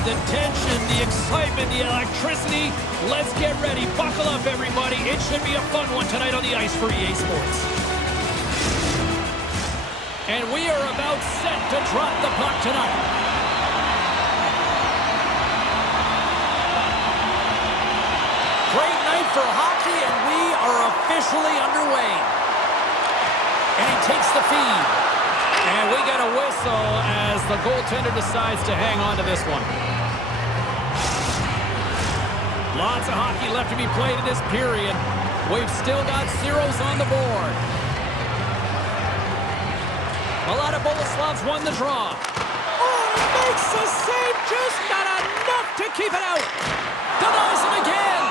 The tension, the excitement, the electricity. Let's get ready. Buckle up, everybody. It should be a fun one tonight on the ice for EA Sports. And we are about set to drop the puck tonight. Great night for hockey, and we are officially underway. And he takes the feed. And we get a whistle as the goaltender decides to hang on to this one. Lots of hockey left to be played in this period. We've still got zeros on the board. Mladá Boleslav's won the draw. Oh, he makes the save, just not enough to keep it out. Denies him again.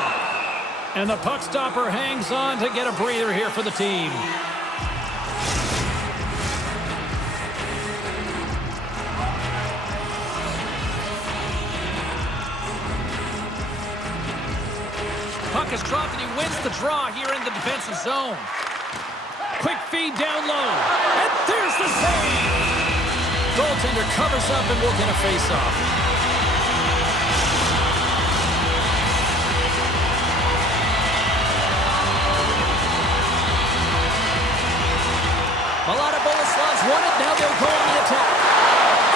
And the puck stopper hangs on to get a breather here for the team. Puck is dropped and he wins the draw here in the defensive zone. Quick feed down low. And there's the save. Goaltender covers up and we'll get a face-off. Mladá Boleslav's won it. Now they'll go on the attack.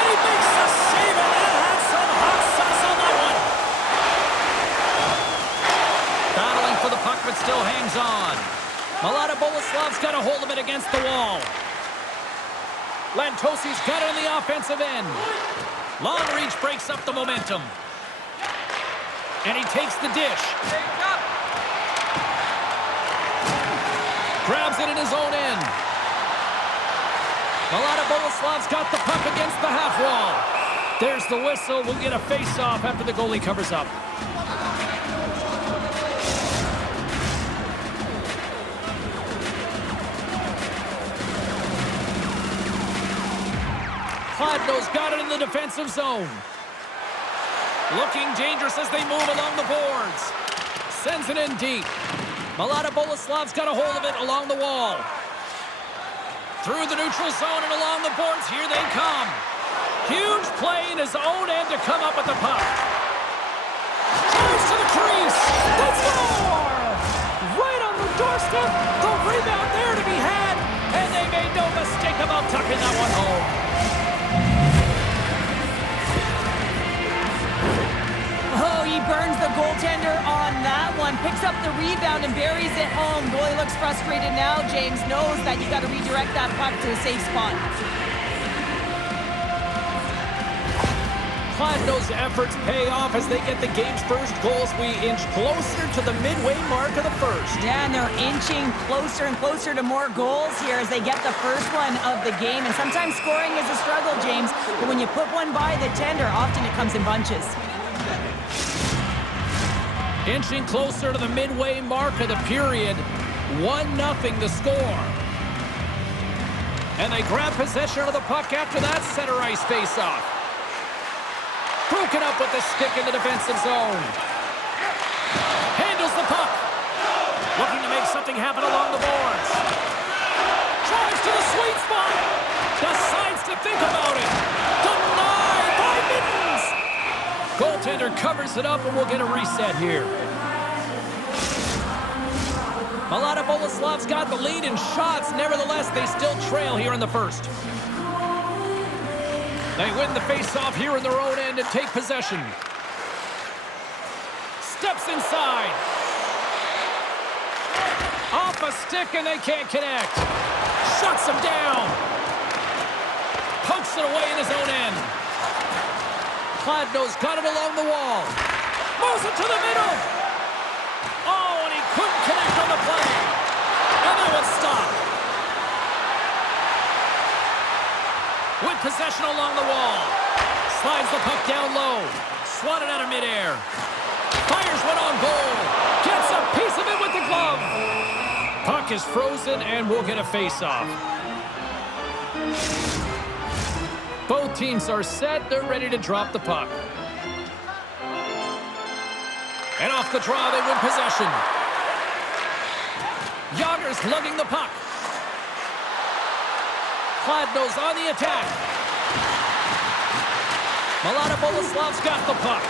And he makes the save, and that had some hot sauce on that one. Battling for the puck, but still hangs on. Mladá Boleslav's got a hold of it against the wall. Lantosi's got it on the offensive end. Long reach breaks up the momentum. And he takes the dish. Grabs it in his own end. Mladá Boleslav's got the puck against the half wall. There's the whistle. We'll get a face-off after the goalie covers up. Kladno's got it in the defensive zone. Looking dangerous as they move along the boards. Sends it in deep. Mladá Boleslav's got a hold of it along the wall. Through the neutral zone and along the boards, here they come. Huge play in his own end to come up with the puck. Drives to the crease. They score! Right on the doorstep. The rebound there to be had. And they made no mistake about tucking that one home. Oh, he burns the goaltender on that one. Picks up the rebound and buries it home. Goalie looks frustrated now. James knows that you got to redirect that puck to a safe spot. Kladno's efforts pay off as they get the game's first goals. We inch closer to the midway mark of the first. Yeah, and they're inching closer and closer to more goals here as they get the first one of the game. And sometimes scoring is a struggle, James. But when you put one by the tender, often it comes in bunches. Inching closer to the midway mark of the period. 1-0 to score. And they grab possession of the puck after that center ice face-off. Broken up with the stick in the defensive zone. Handles the puck. Looking to make something happen along the boards. Drives to the sweet spot. Decides to think about it. Denied by Mitens. Goaltender covers it up and we'll get a reset here. Mladá Boleslav's got the lead in shots. Nevertheless, they still trail here in the first. They win the face-off here in their own end and take possession. steps inside. Off a stick and they can't connect. Shuts him down. Pokes it away in his own end. Kladno's got it along the wall. Moves it to the middle. Oh, and he couldn't connect on the play. And that one stopped. With possession along the wall. Slides the puck down low. Swatted out of midair. Fires one on goal. Gets a piece of it with the glove. Puck is frozen and we'll get a face-off. Both teams are set. They're ready to drop the puck. And off the draw, they win possession. Jagr's lugging the puck. Kladno's on the attack. Mladá Boleslav's got the puck.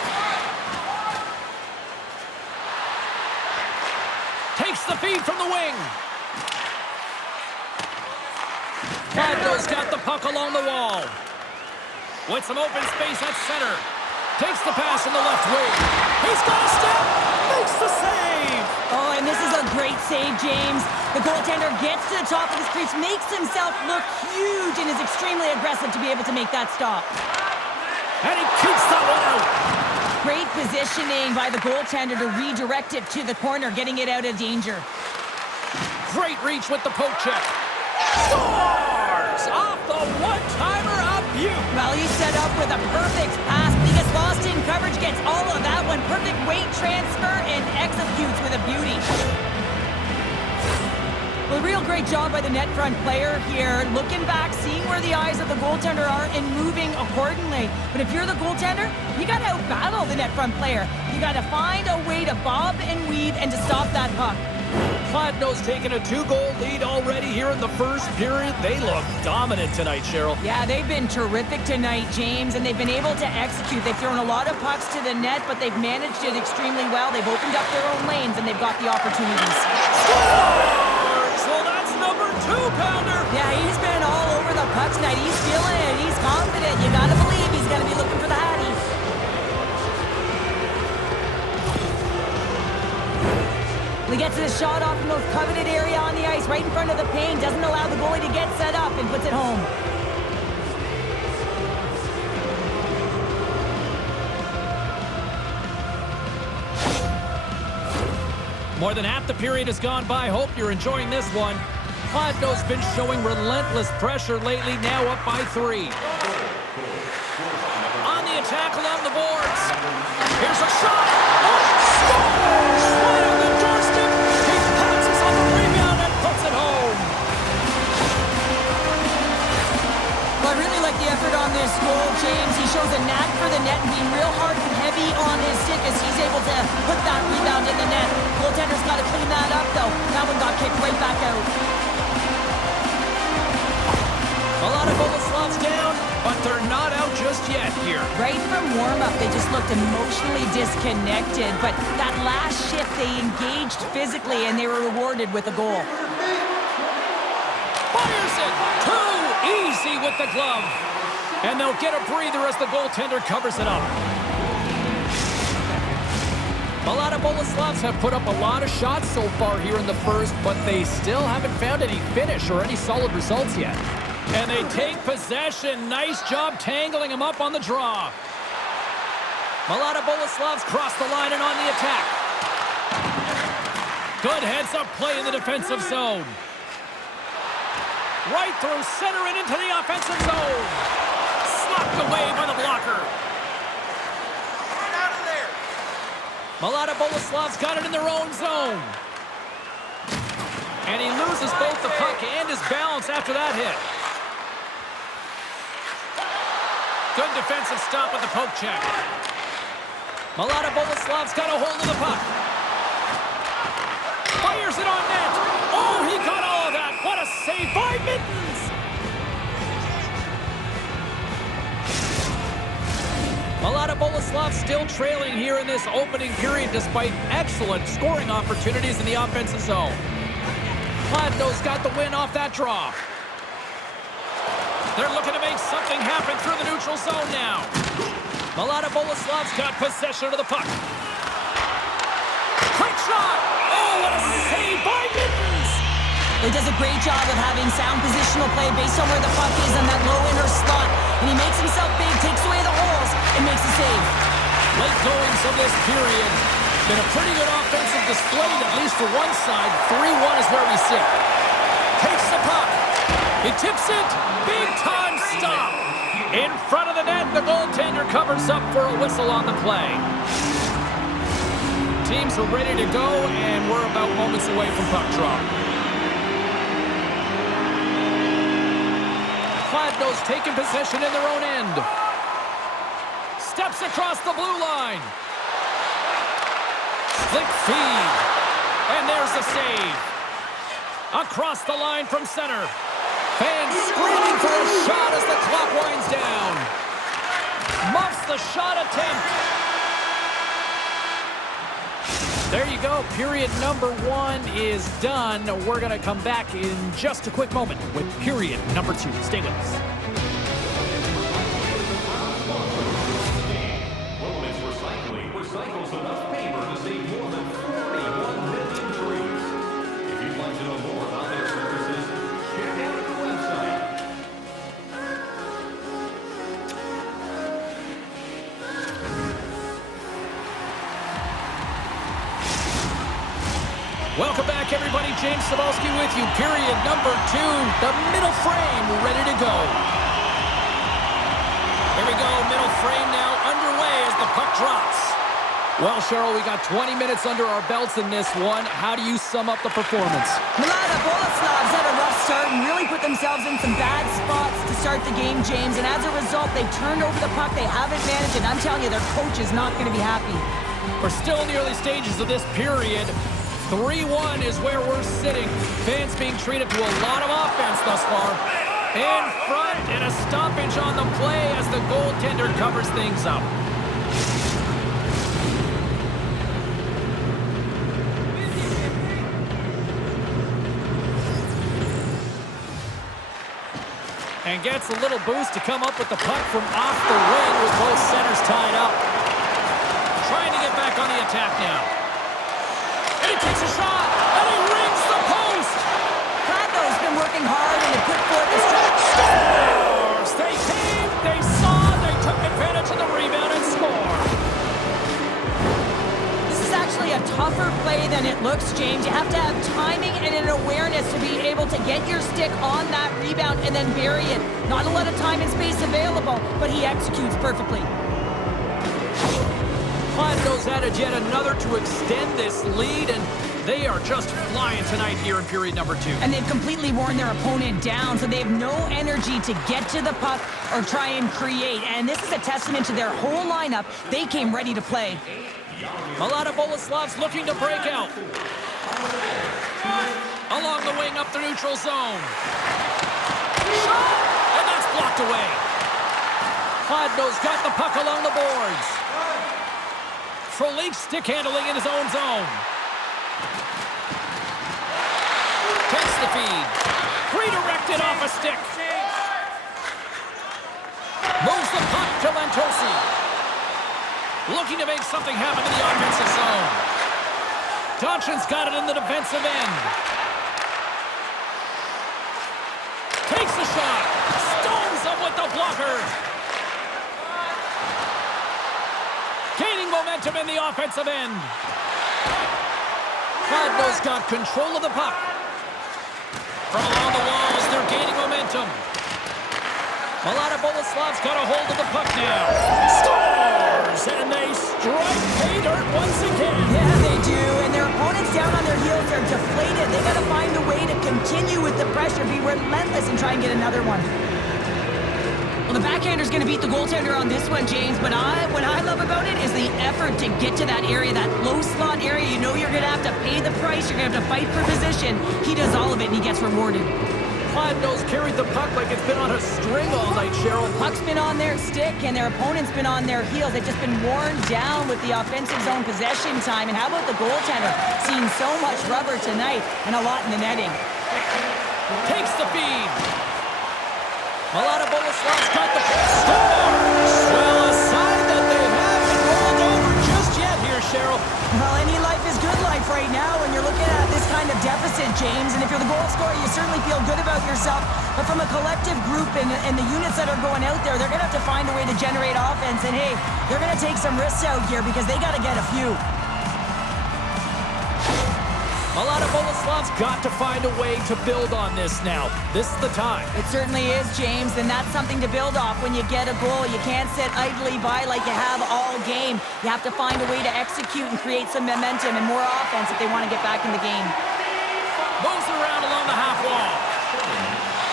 Takes the feed from the wing. Kladno's got the puck along the wall. With some open space at center. Takes the pass in the left wing. He's got a step. Makes the save. Oh, and this is a great save, James. The goaltender gets to the top of his crease, makes himself look huge, and is extremely aggressive to be able to make that stop. And he keeps that one out. Great positioning by the goaltender to redirect it to the corner, getting it out of danger. Great reach with the poke check. Scores! Off the one-timer of Butte. Well, he's set up with a perfect pass. He gets lost in coverage, gets all of that one. Perfect weight transfer and executes with a beauty. Well, a real great job by the net front player here. Looking back, seeing where the eyes of the goaltender are and moving accordingly. But if you're the goaltender, you got to outbattle the net front player. You got to find a way to bob and weave and to stop that puck. Kladno's taken a 2-goal lead already here in the first period. They look dominant tonight, Cheryl. Yeah, they've been terrific tonight, James, and they've been able to execute. They've thrown a lot of pucks to the net, but they've managed it extremely well. They've opened up their own lanes, and they've got the opportunities. Scores! Well, that's number 2-pounder. Yeah, he's been all over the puck tonight. He's feeling it. He's confident. You got to believe he's going to be looking for the Hattie. He gets his shot off in the most coveted area on the ice, right in front of the paint. Doesn't allow the goalie to get set up and puts it home. More than half the period has gone by. Hope you're enjoying this one. Kladno's been showing relentless pressure lately, now up by 3. On the attack along the boards. Here's a shot. Oh, scores! Right on the doorstep. He pounces on the rebound and puts it home. Well, I really like the effort on this goal, James. He shows a knack for the net and being real hard and heavy on his stick as he's able to put that rebound in the net. Goaltender's got to clean that up, though. That one got kicked right back out. Mladá Boleslav's down, but they're not out just yet here. Right from warm-up, they just looked emotionally disconnected, but that last shift, they engaged physically, and they were rewarded with a goal. Fires it! Too easy with the glove. And they'll get a breather as the goaltender covers it up. Mladá Boleslavs have put up a lot of shots so far here in the first, but they still haven't found any finish or any solid results yet. And they take possession. Nice job tangling him up on the draw. Mladá Boleslav's crossed the line and on the attack. Good heads-up play in the defensive zone. Right through center and into the offensive zone. Slapped away by the blocker. Get out of there. Mladá Boleslav's got it in their own zone. And he loses both the puck and his balance after that hit. Good defensive stop with the poke check. Mladá Boleslav's got a hold of the puck. Fires it on net. Oh, he got all of that. What a save by Mitens. Mladá Boleslav still trailing here in this opening period despite excellent scoring opportunities in the offensive zone. Kladno's got the win off that draw. They're looking to make something happen through the neutral zone now. Mladá Boleslav's got possession of the puck. shot! Oh, what a save by Mitens! He does a great job of having sound positional play based on where the puck is in that low inner slot. And he makes himself big, takes away the holes, and makes a save. Late goings of this period. Been a pretty good offensive display, at least for one side. 3-1 is where we sit. Takes the puck. He tips it. Big time stop. In front of the net, the goaltender covers up for a whistle on the play. Teams are ready to go, and we're about moments away from puck drop. Kladno's taking possession in their own end. Steps across the blue line. Slick feed. And there's the save. Across the line from center. Fans screaming for a shot as the clock winds down. Muffs the shot attempt. There you go. Period number 1 is done. We're going to come back in just a quick moment with period number 2. Stay with us. Recycles enough paper to save more than 41 million trees. If you'd like to know more about their services, check out the website. Welcome back, everybody. James Cebulski with you. Period number 2. The middle frame ready to go. Here we go. Middle frame now underway as the puck drops. Well, Cheryl, we got 20 minutes under our belts in this one. How do you sum up the performance? Mladá Boleslav's had a rough start and really put themselves in some bad spots to start the game, James. And as a result, they've turned over the puck. They haven't managed it. I'm telling you, their coach is not going to be happy. We're still in the early stages of this period. 3-1 is where we're sitting. Fans being treated to a lot of offense thus far. In front, and a stoppage on the play as the goaltender covers things up. And gets a little boost to come up with the puck from off the wing with both centers tied up. Trying to get back on the attack now. And he takes a shot, and he rings the post! Kladno's been working hard and a good foot to stretch. Scores! They came, they saw, they took advantage of the rebound and scored. This is actually a tougher play than it looks, James. You have to have timing and an awareness to be able to get your stick on that rebound and then bury it. Not a lot of time and space available, but he executes perfectly. Kladno's added yet another to extend this lead, and they are just flying tonight here in period number 2. And they've completely worn their opponent down, so they have no energy to get to the puck or try and create. And this is a testament to their whole lineup. They came ready to play. Mladá Boleslav's looking to break out. Along the wing up the neutral zone. Shot! And that's blocked away. Kladno's got the puck along the boards. Frolik stick handling in his own zone. Takes the feed. Redirected off a stick. Moves the puck to Lantosi. Looking to make something happen in the offensive zone. Donchin's got it in the defensive end. Takes the shot. Stones him with the blocker. Gaining momentum in the offensive end. Kladno's got control of the puck. From along the walls, they're gaining momentum. Mladá Boleslav's got a hold of the puck now. Scores! And they strike pay dirt once again. Yeah, they do. And their opponents down on their heels are deflated. They got to find a way to continue with the pressure, be relentless, and try and get another one. Well, the backhander's going to beat the goaltender on this one, James. But what I love about it is the effort to get to that area, that low slot area. You know you're going to have to pay the price. You're going to have to fight for position. He does all of it, and he gets rewarded. Kladno's carried the puck like it's been on a string all night, Cheryl. Puck's been on their stick, and their opponent's been on their heels. They've just been worn down with the offensive zone possession time. And how about the goaltender? Seen so much rubber tonight and a lot in the netting. Takes the feed. Mladá Boleslav's got the scores. Well, a sign that they haven't rolled over just yet here, Cheryl. Well, any life is good life right yourself, but from a collective group and the units that are going out there, they're going to have to find a way to generate offense. And hey, they're going to take some risks out here because they got to get a few. Mladá Boleslav's got to find a way to build on this now. This is the time. It certainly is, James, and that's something to build off when you get a goal. You can't sit idly by like you have all game. You have to find a way to execute and create some momentum and more offense if they want to get back in the game. Moves around along the half wall.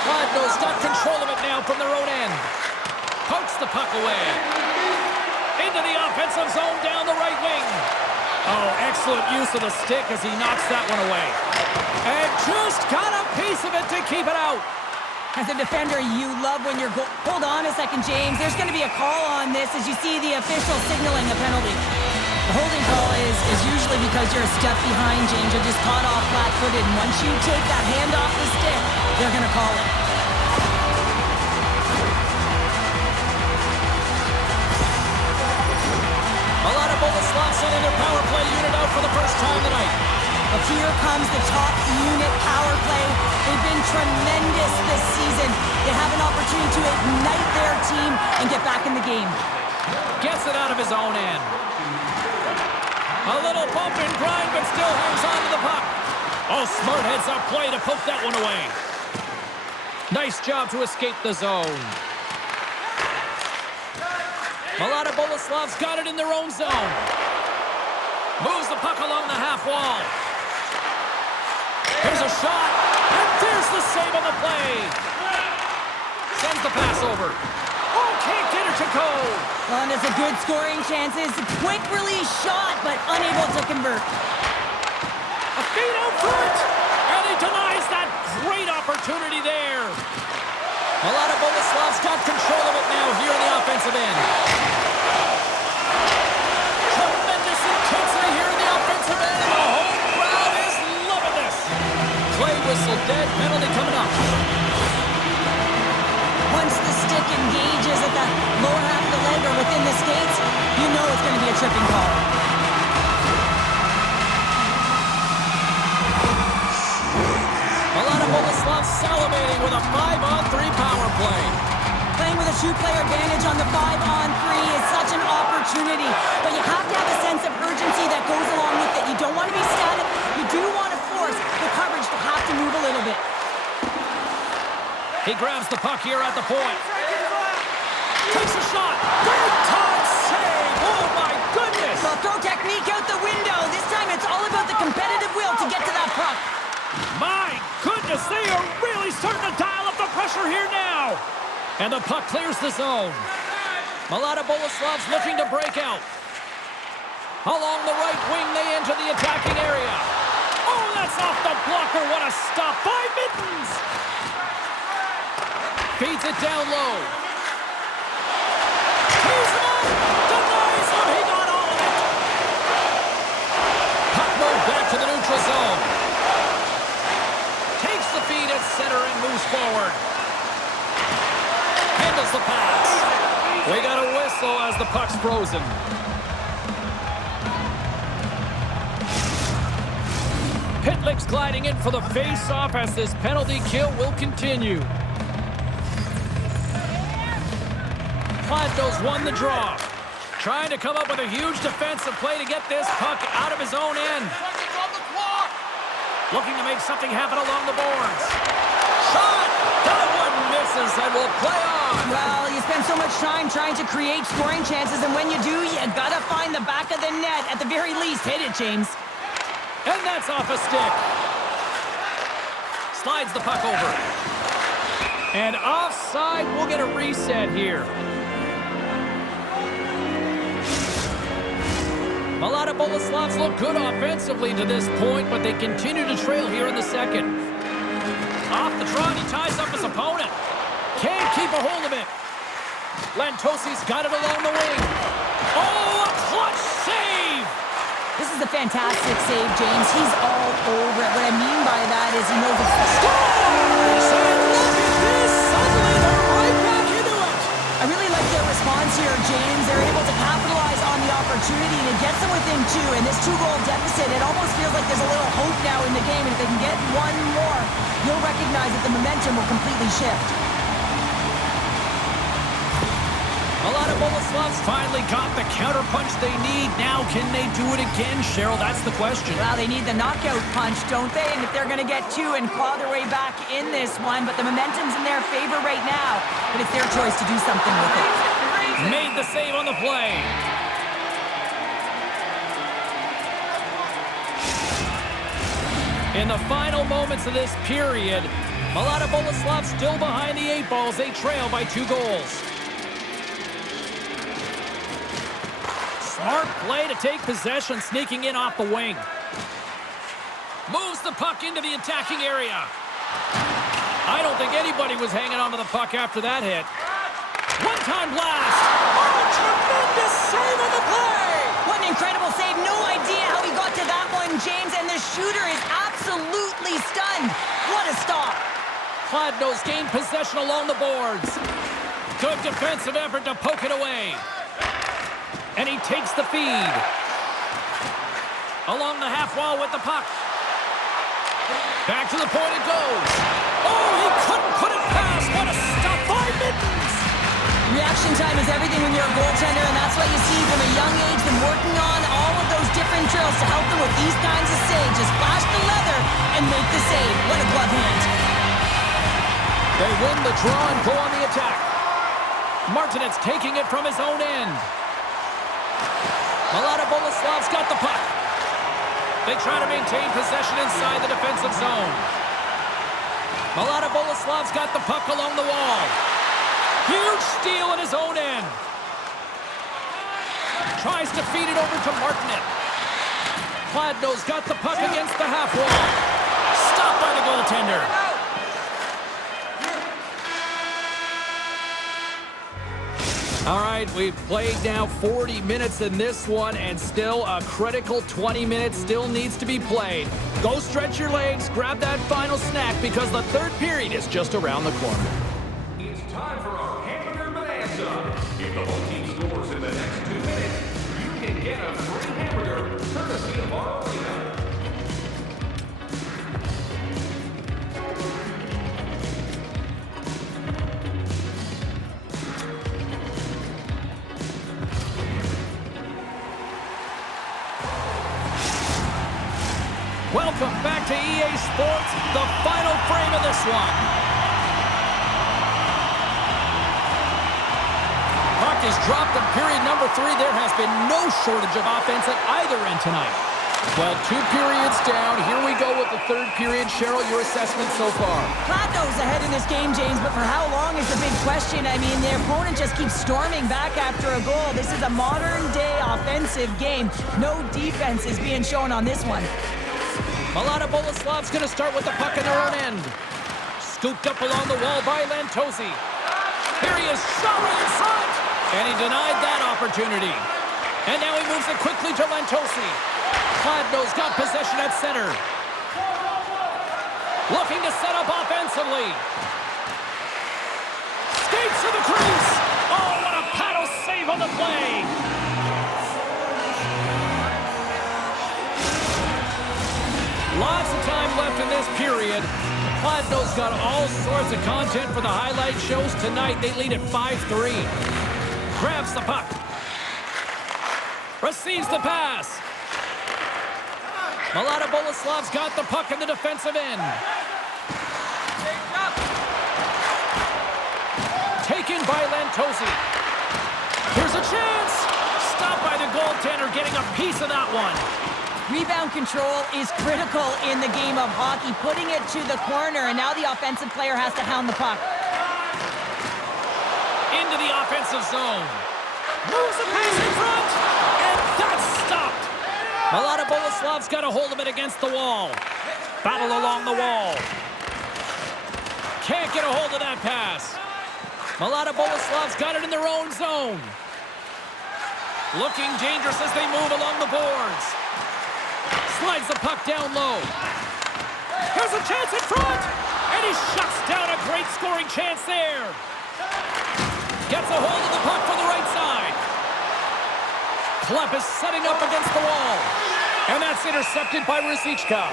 Kladno's got control of it now from their own end. Pokes the puck away. Into the offensive zone down the right wing. Oh, excellent use of the stick as he knocks that one away. And just got a piece of it to keep it out. As a defender, you love when you're hold on a second, James. There's going to be a call on this as you see the official signaling the penalty. The holding call is usually because you're a step behind, James. You're just caught off flat-footed. And once you take that hand off the stick, they're going to call it. Mladá Boleslav sending their power play unit out for the first time tonight. But here comes the top unit power play. They've been tremendous this season. They have an opportunity to ignite their team and get back in the game. Gets it out of his own end. A little bump and grind, but still hangs on to the puck. Oh, smart heads-up play to poke that one away. Nice job to escape the zone. Mladá Boleslav's got it in their own zone. Moves the puck along the half wall. Here's a shot, and there's the save on the play. Sends the pass over. Oh, can't get it to go. Well, and it's a good scoring chances. Quick release shot, but unable to convert. A feed out front, and he denies that great opportunity there. Mladá Boleslav's got control of it now here in the offensive end. Tremendous intensity here in the offensive end. The whole crowd is loving this. Play whistle dead, penalty coming up. Once the stick engages at the lower half of the leg or within the skates, you know it's going to be a tripping call. Mladá Boleslav salivating with a 5-on-3 power play. Playing with a two-player advantage on the 5-on-3 is such an opportunity, but you have to have a sense of urgency that goes along with it. You don't want to be static. You do want to force the coverage to have to move a little bit. He grabs the puck here at the point. Takes a shot. Big time save. Oh, my goodness. Well, throw technique out the window. This time it's all about the competitive will to get to that puck. My goodness, they are really starting to dial up the pressure here now. And the puck clears the zone. Mladá Boleslav's looking to break out. Along the right wing, they enter the attacking area. Oh, that's off the blocker. What a stop by Mitens. Feeds it down low. Tees him up. Denies him. He got all of it. Puck moved back to the neutral zone. Takes the feed at center and moves forward. Handles the pass. We got a whistle as the puck's frozen. Pitlick's gliding in for the face-off as this penalty kill will continue. Kladno's won the draw. Trying to come up with a huge defensive play to get this puck out of his own end. Looking to make something happen along the boards. Shot! That one misses and will play on. Well, you spend so much time trying to create scoring chances, and when you do, you gotta find the back of the net. At the very least, hit it, James. And that's off a stick. Slides the puck over. And offside, we'll get a reset here. Mladá Boleslav's look good offensively to this point, but they continue to trail here in the second. Off the draw, he ties up his opponent. Can't keep a hold of it. Lantosi's got it along the wing. Oh, a clutch save! This is a fantastic save, James. He's all over it. What I mean by that is he knows it's... Scores! And look at this! Suddenly they're right back into it! I really like their response here, James. They're able to capitalize on the opportunity. opportunity and it gets them within 2, and this 2-goal deficit, it almost feels like there's a little hope now in the game, and if they can get one more, you'll recognize that the momentum will completely shift. Mladá Boleslav's finally got the counterpunch they need. Now, can they do it again, Cheryl? That's the question. Well, they need the knockout punch, don't they? And if they're going to get 2 and claw their way back in this one, but the momentum's in their favor right now. But it's their choice to do something with it. Made the save on the play. In the final moments of this period, Mladá Boleslav still behind the 8 balls. They trail by 2 goals. Smart play to take possession, sneaking in off the wing. Moves the puck into the attacking area. I don't think anybody was hanging onto the puck after that hit. One-time blast. Oh, tremendous save on the play. What an incredible save. No idea how he got to that one, James, and the shooter is absolutely stunned. What a stop. Kladno's gained possession along the boards. Good defensive effort to poke it away. And he takes the feed. Along the half wall with the puck. Back to the point it goes. Oh, he couldn't put it past. What a stop by Mitens. Reaction time is everything when you're a goaltender, and that's why you see from a young age them working on all of those different drills to help them with these kinds of saves. Just flash the leather and make the save. What a glove hand. They win the draw and go on the attack. Martinez taking it from his own end. Mladá Boleslav's got the puck. They try to maintain possession inside the defensive zone. Mladá Boleslav's got the puck along the wall. Huge steal at his own end. Tries to feed it over to Martinez. Kladno's got the puck against the half wall. Stopped by the goaltender. All right, we've played now 40 minutes in this one, and still a critical 20 minutes still needs to be played. Go stretch your legs, grab that final snack, because the third period is just around the corner. It's time for our hamburger bonanza. If the whole team scores in the next 2 minutes, you can get a free hamburger courtesy of our arena. Welcome back to EA Sports, the final frame of this one. Puck is dropped in period number 3. There has been no shortage of offense at either end tonight. Well, 2 periods down. Here we go with the third period. Cheryl, your assessment so far? Kladno's ahead in this game, James, but for how long is the big question. I mean, their opponent just keeps storming back after a goal. This is a modern-day offensive game. No defense is being shown on this one. Mladá Boleslav's going to start with the puck in their own end. Scooped up along the wall by Lantosi. Here he is, shot right in front. And he denied that opportunity. And now he moves it quickly to Lantosi. Kladno's got possession at center. Looking to set up offensively. Skates to the crease. Oh, what a paddle save on the play. Lots of time left in this period. Kladno's got all sorts of content for the highlight shows tonight. They lead at 5-3. Grabs the puck. Receives the pass. Mladá Boleslav's got the puck in the defensive end. Taken by Lantosi. Here's a chance. Stopped by the goaltender, getting a piece of that one. Rebound control is critical in the game of hockey, putting it to the corner, and now the offensive player has to hound the puck. Into the offensive zone. Moves the pass in front, and that's stopped. Mladá Boleslav's got a hold of it against the wall. Battle along the wall. Can't get a hold of that pass. Mladá Boleslav's got it in their own zone. Looking dangerous as they move along the boards. Slides the puck down low. Here's a chance in front. And he shuts down a great scoring chance there. Gets a hold of the puck from the right side. Klepis setting up against the wall. And that's intercepted by Rytíři.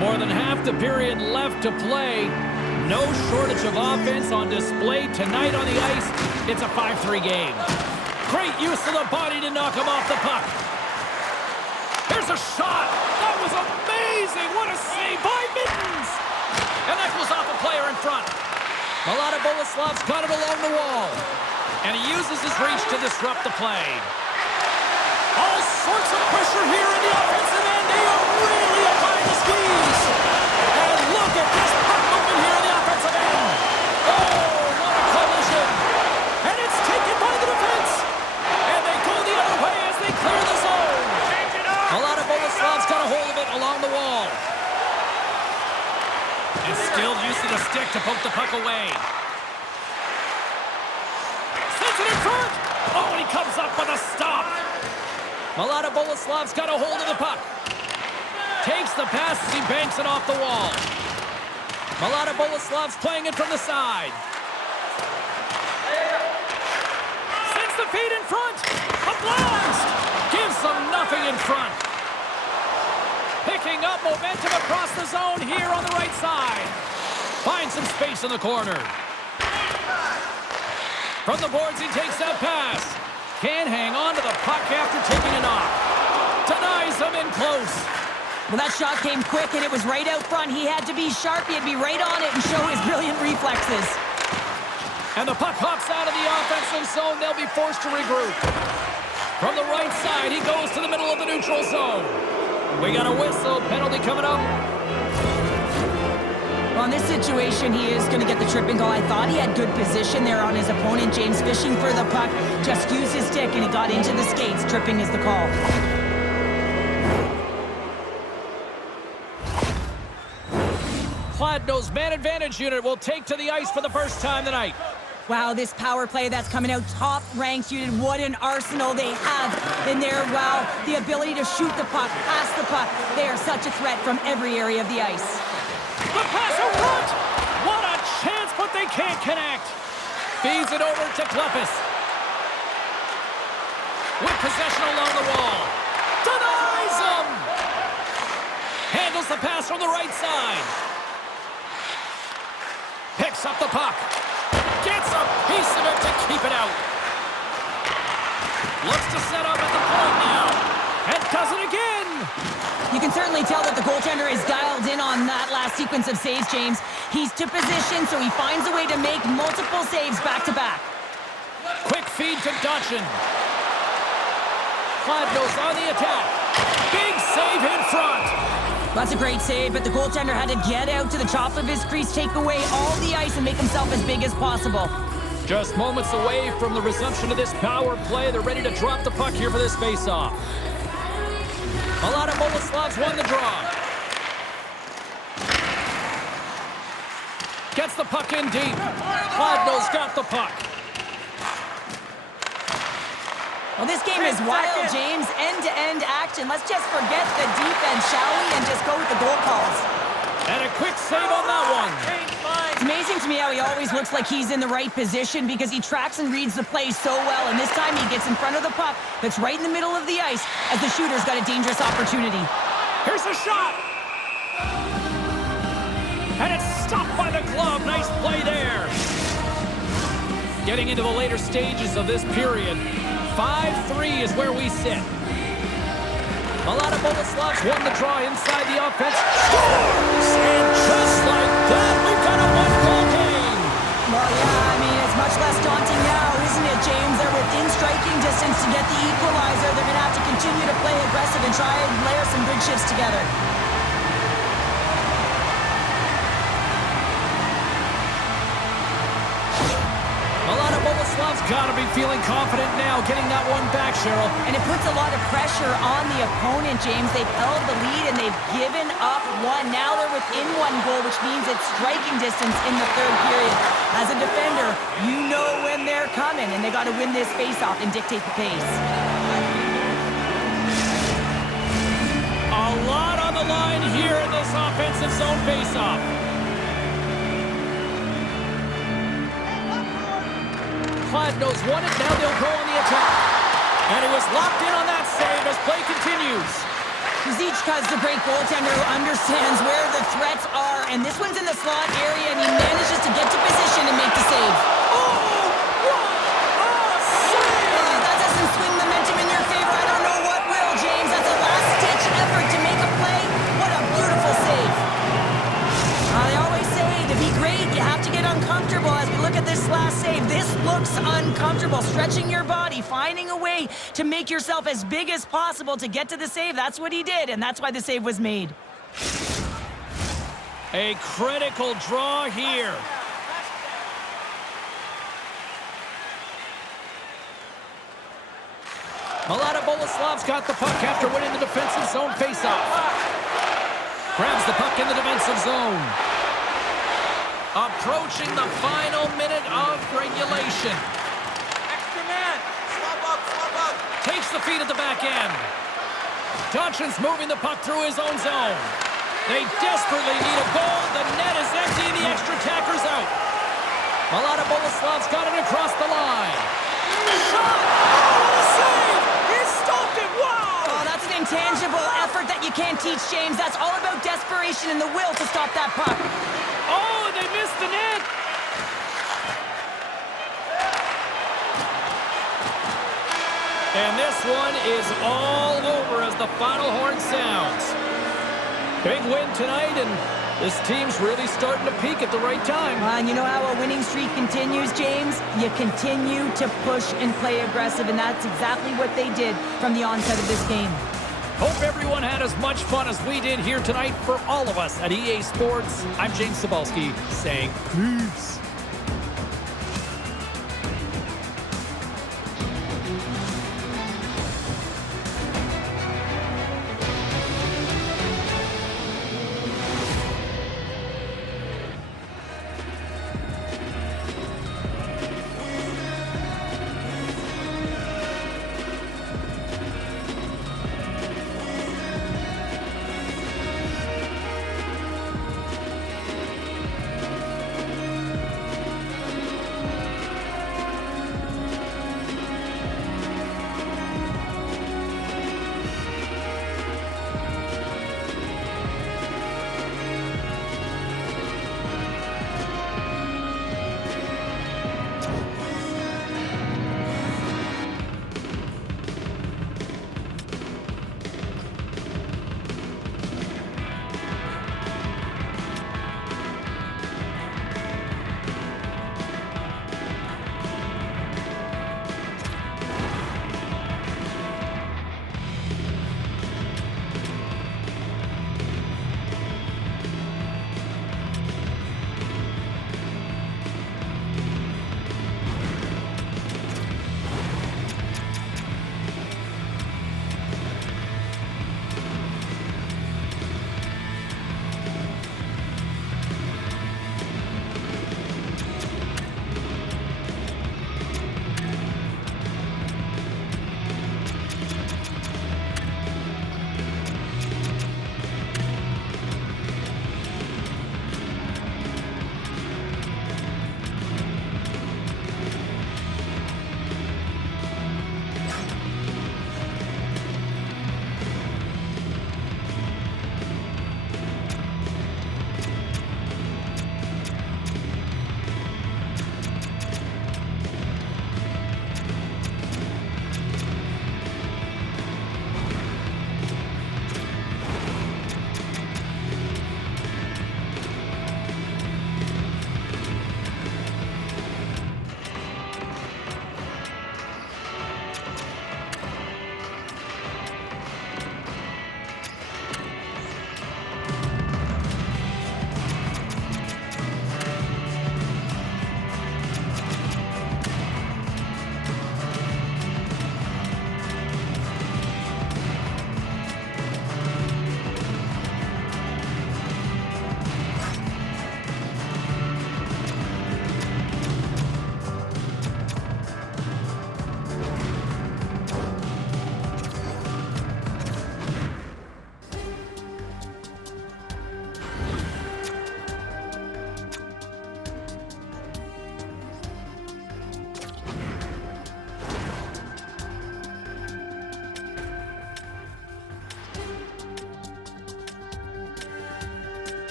More than half the period left to play. No shortage of offense on display tonight on the ice. It's a 5-3 game. Great use of the body to knock him off the puck. There's a shot. That was amazing. What a save by Mitens. And that goes off a player in front. Mladá Boleslav's got it along the wall. And he uses his reach to disrupt the play. All sorts of pressure here in the offensive end. They are really up behind the skis. And look at this puck movement here in the offensive end. Oh, what a collision. And it's taken by the defense. And they go the other way as they clear the zone. Mladá Boleslav's got a hold of it along the wall. And skilled use of the stick to poke the puck away. Sends it in front. Oh, and he comes up with a stop. Mladá Boleslav's got a hold of the puck. Takes the pass as he banks it off the wall. Mladá Boleslav's playing it from the side. Sends the feed in front. A blast! Gives them nothing in front. Picking up momentum across the zone here on the right side. Finds some space in the corner. From the boards, he takes that pass. Can't hang on to the puck after taking a knock. Denies him in close. Well, that shot came quick, and it was right out front. He had to be sharp. He had to be right on it and show his brilliant reflexes. And the puck hops out of the offensive zone. They'll be forced to regroup. From the right side, he goes to the middle of the neutral zone. We got a whistle. Penalty coming up. Well, in this situation, he is going to get the tripping goal. I thought he had good position there on his opponent. James fishing for the puck. Just used his stick, and he got into the skates. Tripping is the call. Kladno's man advantage unit will take to the ice for the first time tonight. Wow, this power play that's coming out, top-ranked unit. What an arsenal they have in there. Wow, the ability to shoot the puck, pass the puck. They are such a threat from every area of the ice. The pass out front! What a chance, but they can't connect. Feeds it over to Klepis. With possession along the wall. Denies him! Handles the pass from the right side. Picks up the puck. Gets a piece of it to keep it out. Looks to set up at the point now. And does it again. You can certainly tell that the goaltender is dialed in on that last sequence of saves, James. He's to position, so he finds a way to make multiple saves back-to-back. Quick feed to Dutchin. Kladno's on the attack. Big save in front. That's a great save, but the goaltender had to get out to the top of his crease, take away all the ice, and make himself as big as possible. Just moments away from the resumption of this power play. They're ready to drop the puck here for this face-off. Mladá Boleslav's won the draw. Gets the puck in deep. Kladno's got the puck. Well, this game is wild, James. End-to-end action. Let's just forget the defense, shall we, and just go with the goal calls. And a quick save on that one. It's amazing to me how he always looks like he's in the right position because he tracks and reads the play so well. And this time he gets in front of the puck that's right in the middle of the ice as the shooter's got a dangerous opportunity. Here's a shot. And it's stopped by the glove. Nice play there. Getting into the later stages of this period. 5-3 is where we sit. Mladá Boleslav's won the draw inside the offense. Scores! And just like that, we've got a one-goal game. Well, yeah, I mean, it's much less daunting now, isn't it, James? They're within striking distance to get the equalizer. They're going to have to continue to play aggressive and try and layer some good shifts together. Mladá Boleslav's got to be feeling confident now, getting that one back, Cheryl. And it puts a lot of pressure on the opponent, James. They've held the lead and they've given up one. Now they're within one goal, which means it's striking distance in the third period. As a defender, you know when they're coming, and they got to win this face-off and dictate the pace. A lot on the line. here in this offensive zone faceoff. Kladno's won it, now they'll go on the attack. And he was locked in on that save as play continues. Zichka's a great goaltender who understands where the threats are, and this one's in the slot area, and he manages to get to position and make the save. That doesn't swing momentum in your favor. I don't know what will, James. That's a last-ditch effort to make a play. What a beautiful save. They always say to be great, you have to get uncomfortable. As we look at this last save, this looks uncomfortable. Stretching your body, finding a way to make yourself as big as possible to get to the save. That's what he did, and that's why the save was made. A critical draw here. Mladá Boleslav's got the puck after winning the defensive zone faceoff. Grabs the puck in the defensive zone. Approaching the final minute of regulation. Extra man! Swap up! Takes the feed at the back end. Dodgson's moving the puck through his own zone. They desperately need a goal. The net is empty. The extra attacker's out. Mladá Boleslav's got it across the line. Shot! Oh, what a save! He stopped it! Wow! Oh, that's an intangible effort that you can't teach, James. That's all about desperation and the will to stop that puck. Oh, and they missed the net! And this one is all over as the final horn sounds. Big win tonight, and this team's really starting to peak at the right time. And you know how a winning streak continues, James? You continue to push and play aggressive, and that's exactly what they did from the onset of this game. Hope everyone had as much fun as we did here tonight. For all of us at EA Sports, I'm James Cebulski saying peace.